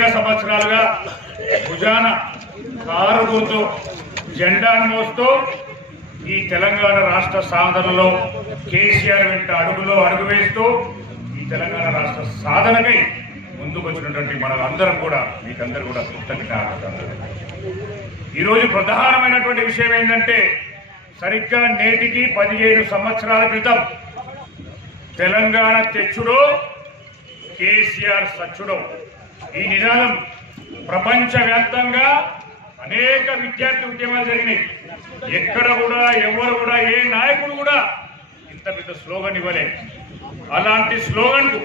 అనేక సంవత్సరాలుగా భుజాన కారుతో జెండాను మోస్తూ ఈ తెలంగాణ రాష్ట్ర సాధనలో కేసీఆర్ వెంట అడుగులో అడుగు వేస్తూ ఈ తెలంగాణ రాష్ట్ర సాధనకై ముందుకు వచ్చినటువంటి మనం అందరం కూడా మీకందరూ కూడా కృతజ్ఞత ఈరోజు ప్రధానమైనటువంటి విషయం ఏంటంటే సరిగ్గా నేటికి పదిహేను సంవత్సరాల క్రితం తెలంగాణ తెచ్చుడో కేసీఆర్ సచ్చుడో. ఈ నినాదం ప్రపంచవ్యాప్తంగా అనేక విద్యార్థి ఉద్యమాలు జరిగినాయి. ఎక్కడ కూడా ఎవరు కూడా ఏ నాయకుడు కూడా ఇంత పెద్ద స్లోగన్ ఇవ్వలే. అలాంటి స్లోగన్కు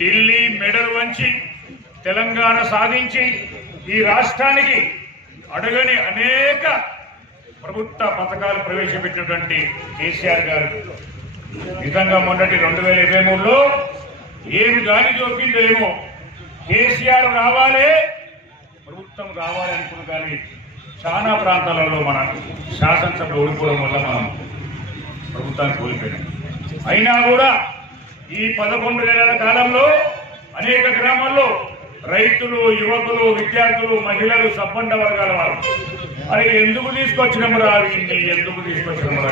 ఢిల్లీ మెడల్ వంచి తెలంగాణ సాధించి ఈ రాష్ట్రానికి అడగని అనేక ప్రభుత్వ పథకాలు ప్రవేశపెట్టినటువంటి కేసీఆర్ గారు. నిజంగా మొన్నటి రెండు వేల ఇరవై మూడులో ఏమి గాలి జోపిందో ఏమో కేసీఆర్ రావాలి. ప్రభుత్వం రావాలి అనుకున్న కానీ చాలా ప్రాంతాలలో మన శాసనసభ ఓడిపోవడం వల్ల మనం ప్రభుత్వానికి కోల్పోయినాం. అయినా కూడా ఈ పదకొండు నెలల కాలంలో అనేక గ్రామాల్లో రైతులు యువకులు విద్యార్థులు మహిళలు సబ్బండ వర్గాల వారు అది ఎందుకు తీసుకొచ్చినాము రా ఎందుకు తీసుకొచ్చినాము రా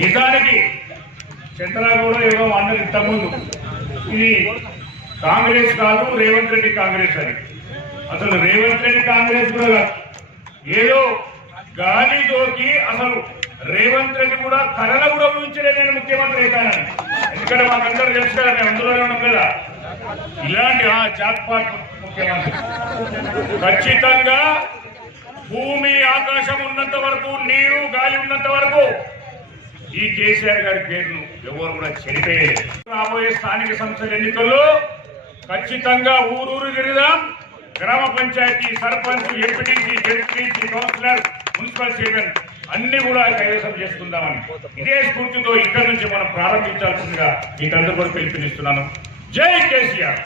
నిజానికి చంద్రగౌడ ఏదో అన్నది ఇంతకుముందు. ఇది కాంగ్రెస్ కాదు రేవంత్ రెడ్డి కాంగ్రెస్ అని. అసలు రేవంత్ రెడ్డి కాంగ్రెస్ కూడా కాదు. ఏదో గాలి జోకి అసలు రేవంత్ రెడ్డి కూడా కళల కూడా ఊహించలే నేను ముఖ్యమంత్రి అవుతానని. ఎందుకంటే మాకందరూ తెలుసు కదా మేము అందులోనే ఉన్నాం కదా. ఇలాంటి ఆ జాక్పాట్ ముఖ్యమంత్రి. ఖచ్చితంగా భూమి ఆకాశం ఉన్నంత వరకు నీరు గాలి ఉన్నంత వరకు ఈ కేసీఆర్ గారి పేరును ఎవరు కూడా చనిపోయలేదు రాబోయే స్థానిక సంస్థల ఎన్నికల్లో ఖచ్చితంగా ఊరూరు తిరుగుదాం. గ్రామ panchayat sarpanch MPTC ZPC councillor municipal chairman అన్ని కూడా కైవసం చేసుకుందామని ఇదే స్ఫూర్తితో ఇక్కడి నుంచి మనం ప్రారంభించాల్సిందిగా మీకందరూ కూడా పిలుపునిస్తున్నాను. జై కేసీఆర్!